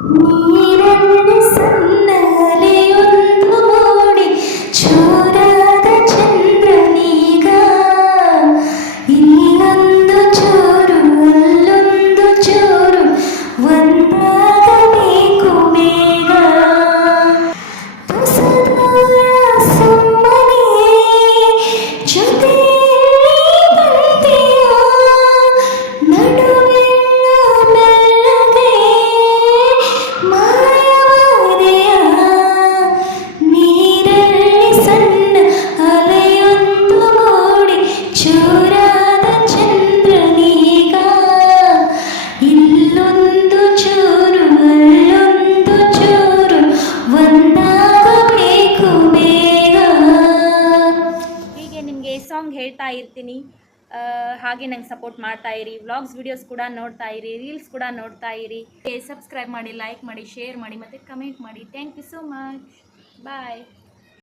ನೀರಲ್ಲಿ ಸಣ್ಣ ಅಲೆಯೊಂದು ಮೂಡಿ ಚೂರಾದ ಚಂದ್ರನೀಗ ಇಲ್ಲೊಂದು ಚೂರು ಅಲ್ಲೊಂದು ಚೂರು ಒಂದಾಗಬೇಕು ಬೇಗ ತುಸದೂರ ಸುಮ್ಮನೆ ಜೊತೆಯಲ್ಲಿ ಬಂದೆಯ ನಡುವೆಲ್ಲ ಮೆಲ್ಲಗೆ ಮಾಯವಾದೆಯ ನೀರಲ್ಲಿ ಸಣ್ಣ ಅಲೆಯೊಂದು ಮೂಡಿ ಚೂರಾದ ಚಂದ್ರನೀಗ ಇಲ್ಲೊಂದು ಚೂರು ಅಲ್ಲೊಂದು ಚೂರು ಒಂದಾಗಬೇಕು ಬೇಗ. ಹೀಗೆ ನಿಮಗೆ ಸಾಂಗ್ ಹೇಳ್ತಾ ಇರ್ತೀನಿ. ಹಾಗೆ ನಂಗೆ ಸಪೋರ್ಟ್ ಮಾಡ್ತಾ ಇರಿ. ವ್ಲಾಗ್ಸ್ ವಿಡಿಯೋಸ್ ಕೂಡ ನೋಡ್ತಾ ಇರಿ, ರೀಲ್ಸ್ ಕೂಡ ನೋಡ್ತಾ ಇರಿ. ಸಬ್ಸ್ಕ್ರೈಬ್ ಮಾಡಿ, ಲೈಕ್ ಮಾಡಿ, ಶೇರ್ ಮಾಡಿ ಮತ್ತು ಕಮೆಂಟ್ ಮಾಡಿ. Thank you so much. Bye.